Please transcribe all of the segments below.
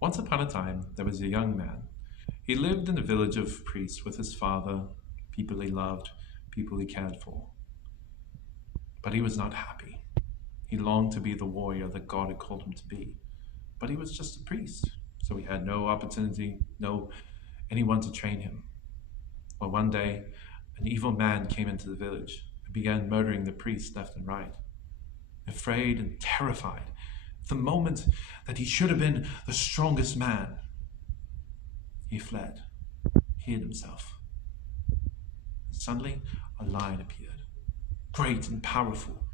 Once upon a time, there was a young man. He lived in a village of priests with his father, people he loved, people he cared for. But he was not happy. He longed to be the warrior that God had called him to be. But he was just a priest, so he had no opportunity, no anyone to train him. Well, one day, an evil man came into the village and began murdering the priests left and right. Afraid and terrified, the moment that he should have been the strongest man, he fled, hid himself. And suddenly, a lion appeared, great and powerful.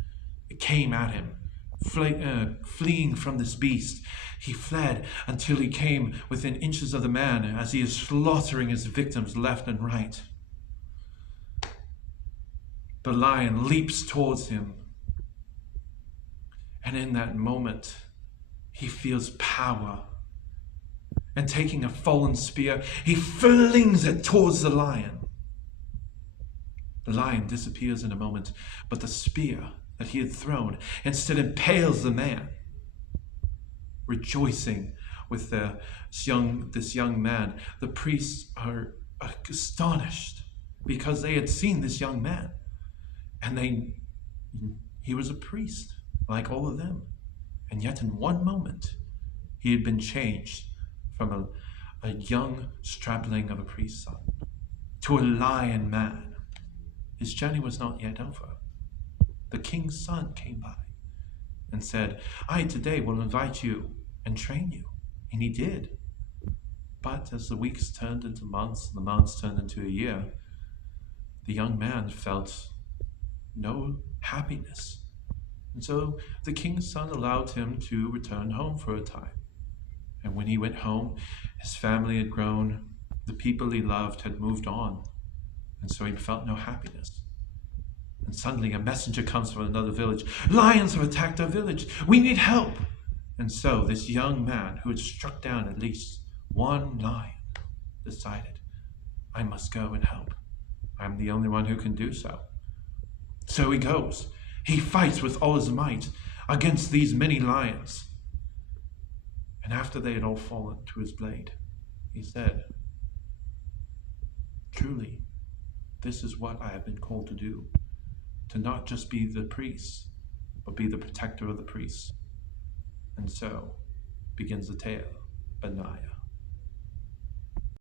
It came at him, fleeing from this beast. He fled until he came within inches of the man as he is slaughtering his victims left and right. The lion leaps towards him, and in that moment, he feels power. And taking a fallen spear, he flings it towards the lion. The lion disappears in a moment, but the spear that he had thrown instead impales the man. Rejoicing with this young man, the priests are astonished because they had seen this young man, and he was a priest like all of them, and yet in one moment he had been changed from a young strapling of a priest's son to a lion man. His journey was not yet over. The king's son came by and said, "I today will invite you and train you." And he did. But as the weeks turned into months and the months turned into a year, the young man felt no happiness. And so the king's son allowed him to return home for a time. And when he went home, his family had grown, the people he loved had moved on, and so he felt no happiness. And suddenly a messenger comes from another village. "Lions have attacked our village. We need help." And so this young man, who had struck down at least one lion, decided, "I must go and help. I'm the only one who can do so." So he goes. He fights with all his might against these many lions. And after they had all fallen to his blade, he said, "Truly, this is what I have been called to do, to not just be the priest, but be the protector of the priests." And so begins the tale of Benaiah.